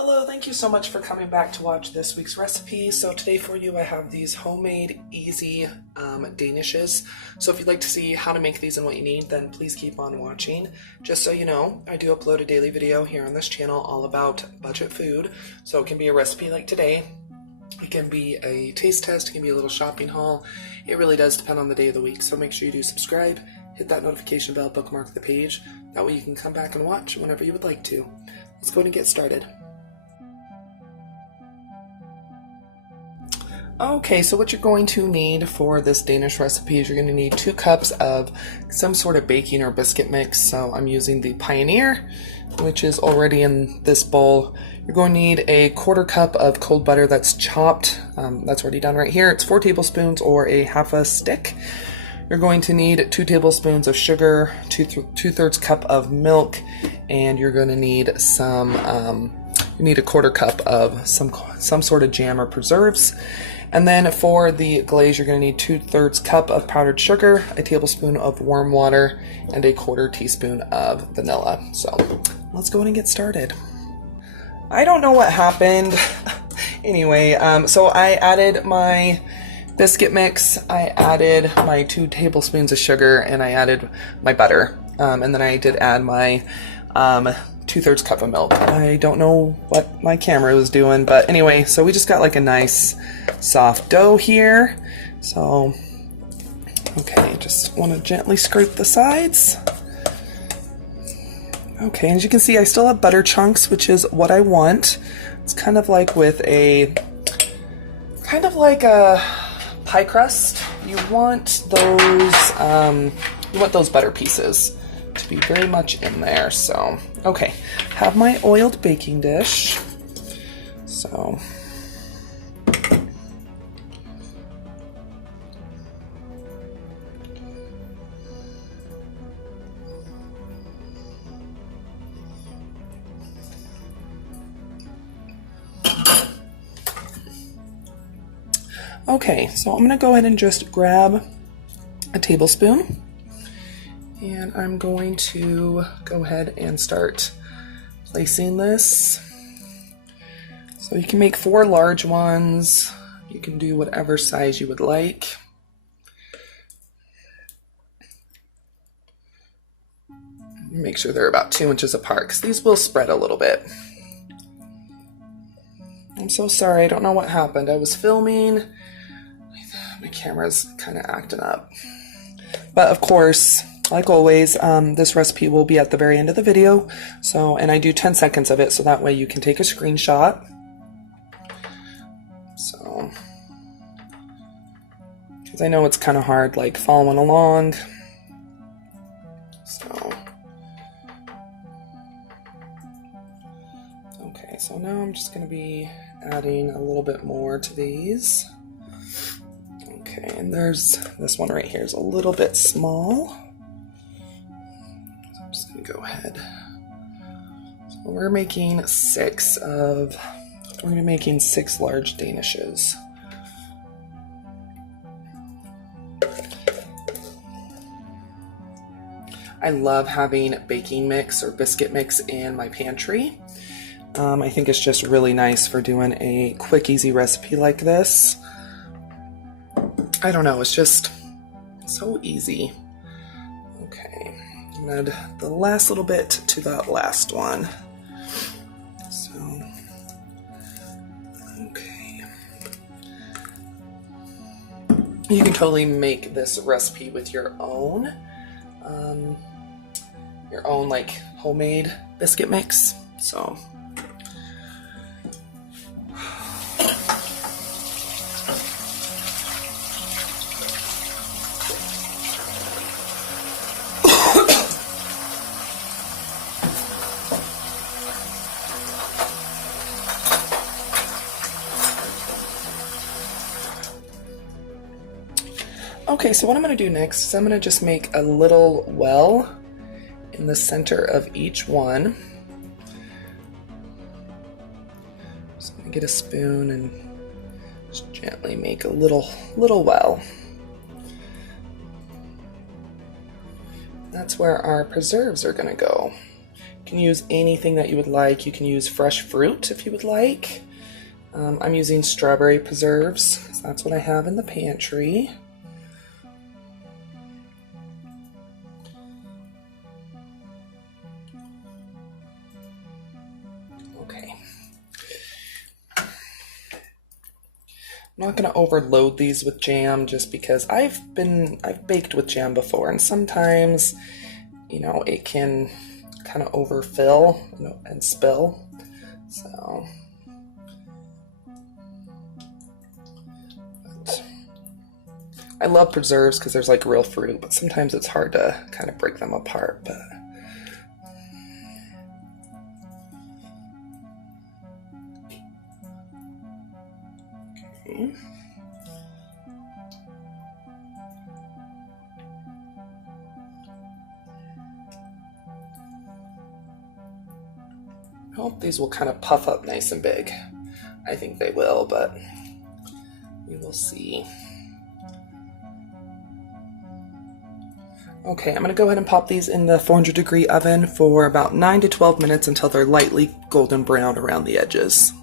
Hello, thank you so much for coming back to watch this week's recipe. So today for you I have these homemade easy Danishes. So if you'd like to see how to make these and what you need, then please keep on watching. Just so you know, I do upload a daily video here on this channel all about budget food. So it can be a recipe like today, it can be a taste test, it can be a little shopping haul. It really does depend on the day of the week. So make sure you do subscribe, hit that notification bell, bookmark the page. That way you can come back and watch whenever you would like to. Let's go ahead and get started. Okay, so what you're going to need for this Danish recipe is you're going to need 2 cups of some sort of baking or biscuit mix. So I'm using the Pioneer, which is already in this bowl. You're going to need a 1/4 cup of cold butter that's chopped. That's already done right here. It's 4 tablespoons or a half a stick. You're going to need 2 tablespoons of sugar, 2/3 cup of milk, and you're going to need some, you need a 1/4 cup of some sort of jam or preserves. And then for the glaze, you're going to need 2/3 cup of powdered sugar, a tablespoon of warm water, and a 1/4 teaspoon of vanilla. So let's go ahead and get started. I don't know what happened. Anyway, so I added my biscuit mix, I added my 2 tablespoons of sugar, and I added my butter. And then I did add my 2/3 cup of milk. I don't know what my camera was doing, but anyway, so we just got like a nice soft dough here. So, okay, just want to gently scrape the sides. Okay, as you can see, I still have butter chunks, which is what I want. It's kind of like with a pie crust. You want those butter pieces to be very much in there. So, okay, have my oiled baking dish. So, okay, so I'm going to go ahead and just grab a tablespoon, and I'm going to go ahead and start placing this. So you can make 4 large ones. You can do whatever size you would like. Make sure they're about 2 inches apart, because these will spread a little bit. I'm so sorry, I don't know what happened. I was filming. My camera's kind of acting up. But of course, like always, this recipe will be at the very end of the video. So, and I do 10 seconds of it, so that way you can take a screenshot. So, because I know it's kind of hard, like following along. So, okay, so now I'm just going to be adding a little bit more to these. Okay, and there's this one right here is a little bit small. So I'm just going to go ahead. So we're making 6 large Danishes. I love having baking mix or biscuit mix in my pantry. I think it's just really nice for doing a quick, easy recipe like this. I don't know, it's just so easy. Okay, add the last little bit to that last one. So, okay. You can totally make this recipe with your own like homemade biscuit mix. So. Okay, so what I'm going to do next is I'm going to just make a little well in the center of each one. So I'm going to get a spoon and just gently make a little well. That's where our preserves are going to go. can use anything that you would like. You can use fresh fruit if you would like. I'm using strawberry preserves because that's what I have in the pantry. Okay. I'm not going to overload these with jam just because I've baked with jam before, and sometimes, you know, it can kind of overfill, you know, and spill. So I love preserves because there's like real fruit, but sometimes it's hard to kind of break them apart. But okay. I hope these will kind of puff up nice and big. I think they will, but we will see. Okay, I'm going to go ahead and pop these in the 400-degree oven for about 9 to 12 minutes until they're lightly golden brown around the edges.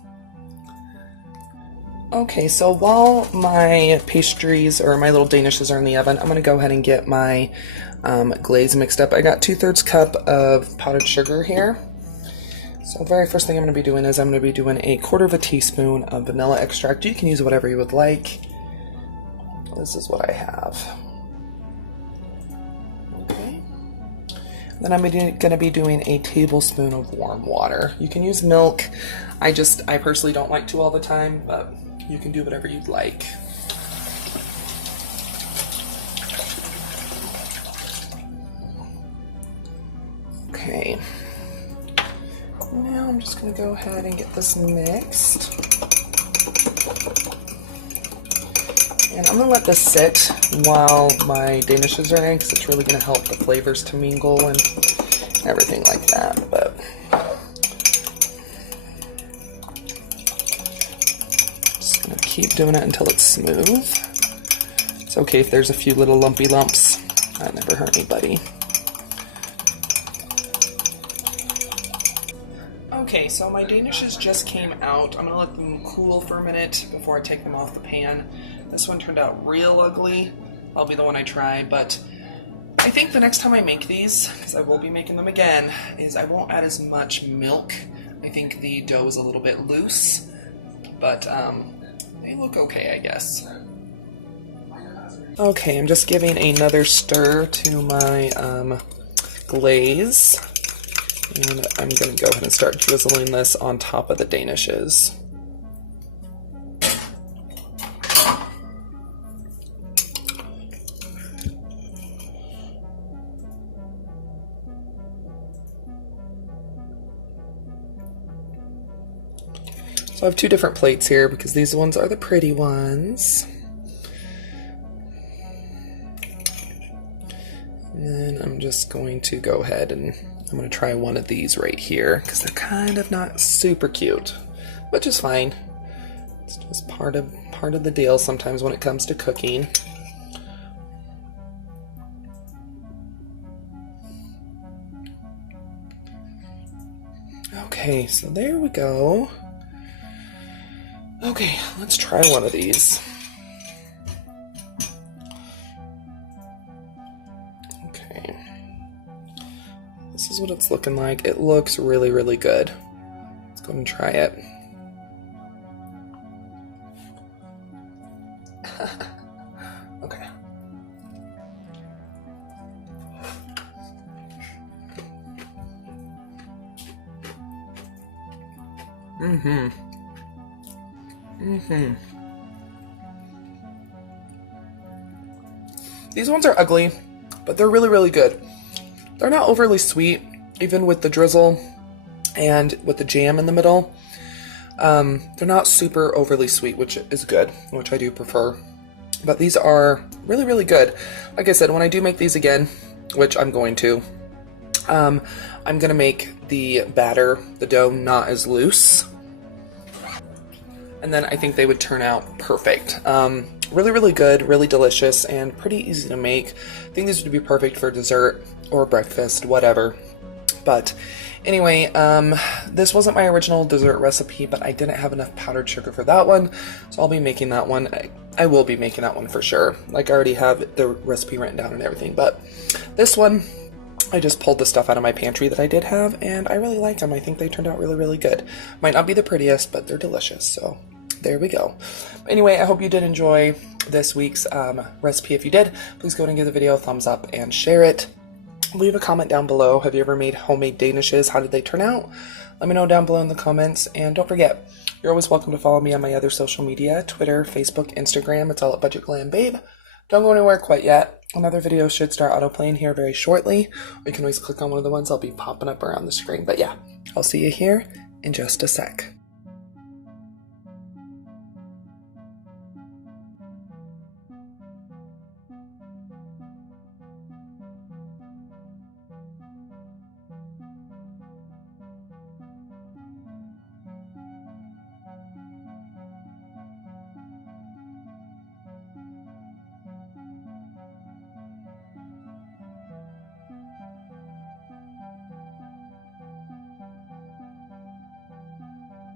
Okay, so while my pastries or my little Danishes are in the oven, I'm going to go ahead and get my glaze mixed up. I got 2/3 cup of powdered sugar here. So very first thing I'm going to be doing is I'm going to be doing a 1/4 teaspoon of vanilla extract. You can use whatever you would like. This is what I have. Okay. Then I'm going to be doing a tablespoon of warm water. You can use milk. I personally don't like to all the time, but you can do whatever you'd like. Okay. Now I'm just going to go ahead and get this mixed. And I'm going to let this sit while my Danishes are in because it's really going to help the flavors to mingle and everything like that. But just going to keep doing it until it's smooth. It's okay if there's a few little lumpy lumps. That never hurt anybody. Okay, so my Danishes just came out. I'm going to let them cool for a minute before I take them off the pan. This one turned out real ugly. I'll be the one I try, but I think the next time I make these, because I will be making them again, is I won't add as much milk. I think the dough is a little bit loose, but they look okay, I guess. Okay, I'm just giving another stir to my glaze. And I'm going to go ahead and start drizzling this on top of the Danishes. So I have two different plates here because these ones are the pretty ones. And then I'm just going to go ahead and I'm going to try one of these right here because they're kind of not super cute, which is fine. It's just part of the deal sometimes when it comes to cooking. Okay, so there we go. Okay, let's try one of these. Okay. This is what it's looking like. It looks really, really good. Let's go and try it. Okay. These ones are ugly, but they're really, really good. They're not overly sweet, even with the drizzle and with the jam in the middle. They're not super overly sweet, which is good, which I do prefer. But these are really, really good. Like I said, when I do make these again, which I'm going to, I'm going to make the batter, the dough, not as loose. And then I think they would turn out perfect. Really, really good, really delicious, and pretty easy to make. I think these would be perfect for dessert or breakfast, whatever. But anyway, this wasn't my original dessert recipe, but I didn't have enough powdered sugar for that one, so I'll be making that one. I will be making that one for sure. Like, I already have the recipe written down and everything, but this one, I just pulled the stuff out of my pantry that I did have, and I really like them. I think they turned out really, really good. Might not be the prettiest, but they're delicious, so there we go. Anyway, I hope you did enjoy this week's recipe. If you did, please go ahead and give the video a thumbs up and share it. Leave a comment down below. Have you ever made homemade Danishes? How did they turn out? Let me know down below in the comments, and don't forget, you're always welcome to follow me on my other social media, Twitter, Facebook, Instagram. It's all at Budget Glam Babe. Don't go anywhere quite yet. Another video should start autoplaying here very shortly. Or you can always click on one of the ones that'll be popping up around the screen. But yeah, I'll see you here in just a sec.